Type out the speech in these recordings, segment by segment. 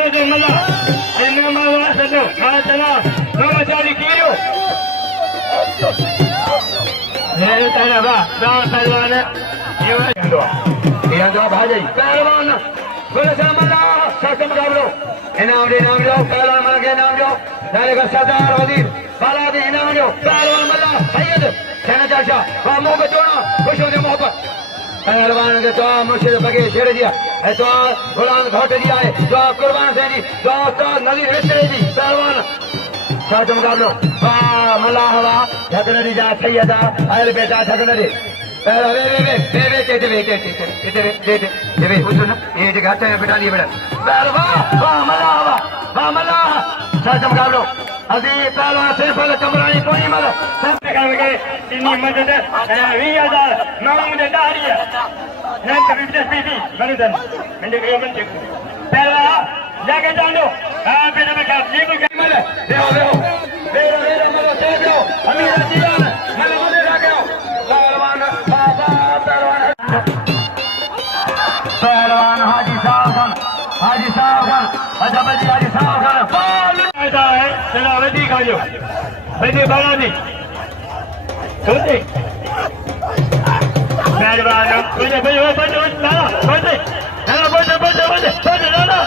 Doze mala. Ina mala satu. Matana. Nama cari kiri. Ini tanah bah. Dah pehluan. Yang dua bahaya. Pehluan. Boleh sama lah. Satu mukablo. Inam do. Pehluan mana ke inam do. Dari Sardar Wazir. Baladi inam do. Pehluan mala. Sayyid. Sana Jasha. Kamu betulna. Khush ho mohabbat. पहलवान के तो मुर्शिद बगे शेर दिया है तो गुलाम घोट दिया है तो कुर्बान से जी तो नदी रिश्ते जी पहलवान शाद मुकाबलो वाह मल्लाह वाह झगड़ा दी जा सैयदा आयल बेटा झगड़ा दे पहला वे सुन ये जगह ते बिठा दिए बेटा पहलवान वाह मल्लाह शाद मुकाबलो अभी पहलवान से पहले कमरानी कोई मत सब दिखावे के इन्हीं मदद 20000 मांग दे दारिया ने कभी पीटी मनुदन मंडे गवर्नमेंट के पहला जाके जानो हां बेटा मैं काम ये कोई मत देखो मत से दो अमीर जीवन मत मुझे रखो पहलवान हाजी साहब खान अच्छा भाई हाजी साहब खान ऐसा है चला वेदी खा जो वेदी बाला दी सोते पहलवान बजे लाला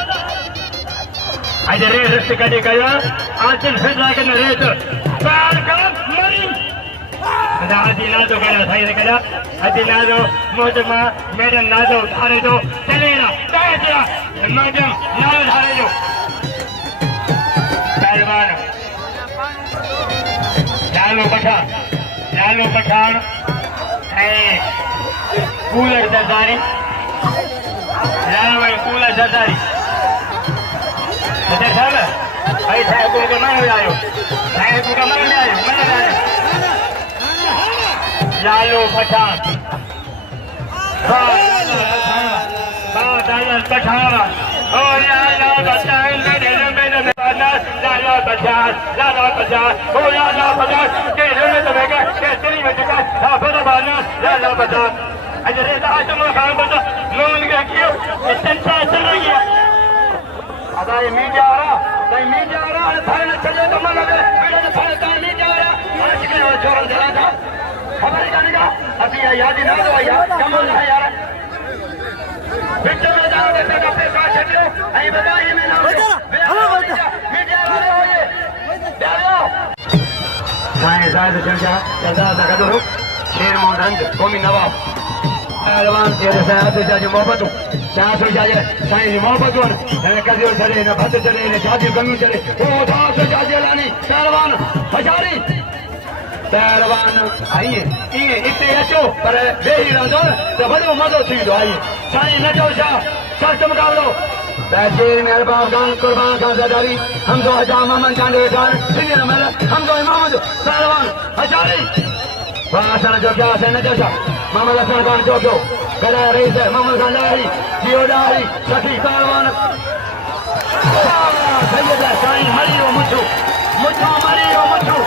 आज रेस कड़ी कया आंचल फिर लाके न रेस पार कर मरी आदि ना तो करा सही करा आदि ना तो मोजमा मेरे ना तो धारे तो चलेना ताजा मजम ना धारे जो पहलवान लालू पठान है कूलर सरदारी लालू कूलर सरदारी अच्छा साहब भाई साहब को मन हो जाओ साहब को मन में आयो लालू पठान पठान ओ लाला पठान लाला पठान ओ लाला पठान के में तो मैं के तेरी में का हाफिज बाना लाला पठान अजरे आजम खान बता लोन का कियो इतना चल रही है अदा ये मीडिया आ रहा थाने न चले तो मन लगे मेरे थाने का नहीं जा रहा आज के जोर चला था खबर जाने का अभी याद ही ना दो यार कमल है यार पिक्चर में जाओ बेटा का पैसा छड़ो आई बता ये मैं ना मीडिया वाले हो ये जाओ साइड चल जा जल्दा लगा दो शेर मोहम्मद कौमी नवाब पहलवान तेरे साथ जाजे मोहब्बत क्या सो जाजे साईं मोहब्बत वन ने कदियो चले न भत चले न जाजे गंगू चले ओ दास जाजे लानी पहलवान हजारी पहलवान आइए ये इतने अचो पर बेही रहंदो तो बड़ो मजो थी दो आइए साईं न जो छा सख्त मुकाबलो शेर मेहरबान खान कुर्बान खान जदारी हम दो हजार मोहम्मद खान खान सीनियर मेल हम दो इमाम पहलवान हजारी वाह सन जो क्या सन जो छा मोहम्मद हसन खान जो गदा रईस मोहम्मद खान लारी जियोदारी सखी पहलवान सैयद साईं मरियो मुठो मरियो मुठो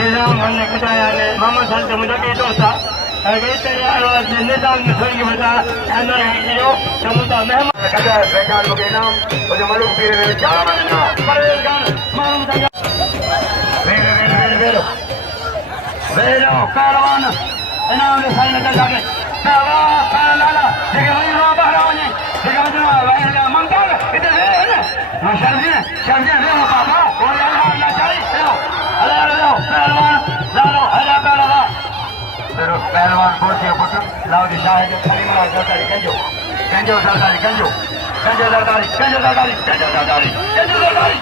निजाम हमने बताया ने मोहम्मद हसन से मुझे भी दोस्ता अगर तेरे आवाज ने निजाम ने सोई बता अंदर है जो समुदा मेहमान कदा बेकार लोग नाम वो जो मालूम पीर में क्या मानना परेशान मालूम था वेलो पहलवान इनाम ने साइन कर जाके वाह लाला देखो ये रो बाहर आओ ने देखो जो वाला मंगल इधर है ना शर्जी रे पापा और अल्लाह चाहिए लो अल्लाह लो पहलवान लालो हला पहलवान फिर पहलवान बोलते पुत्र लाओ दिशा है खड़ी मार सरदारी गंजो सरदारी गंजो सरदारी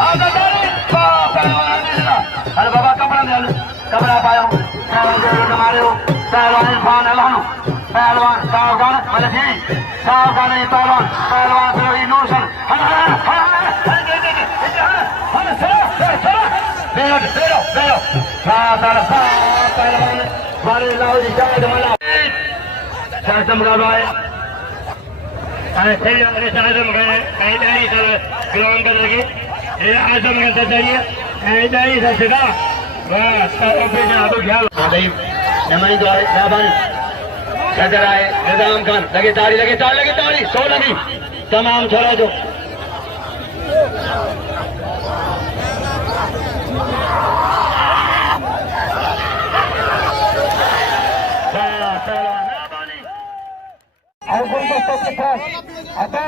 हां सरदारी पहलवान दिशा अरे बाबा कपड़ा पायो पहलवान मारे हो पहलवान इरफान अलानो पहलवान सावधान मतलब जी सावधान पहलवान फिर नूरसन बेरो पहलवान मारे लाओ जी शायद मला शायद मुकाबला है शायद गए कहीं नहीं ग्राउंड बदल के आजम का चाहिए ऐदा ही सचदा बस पे आदो ख्याल आदई नमई दो मेहरबानी सदर आए निजाम खान लगे ताली 16 नहीं तमाम छोड़ा जो आता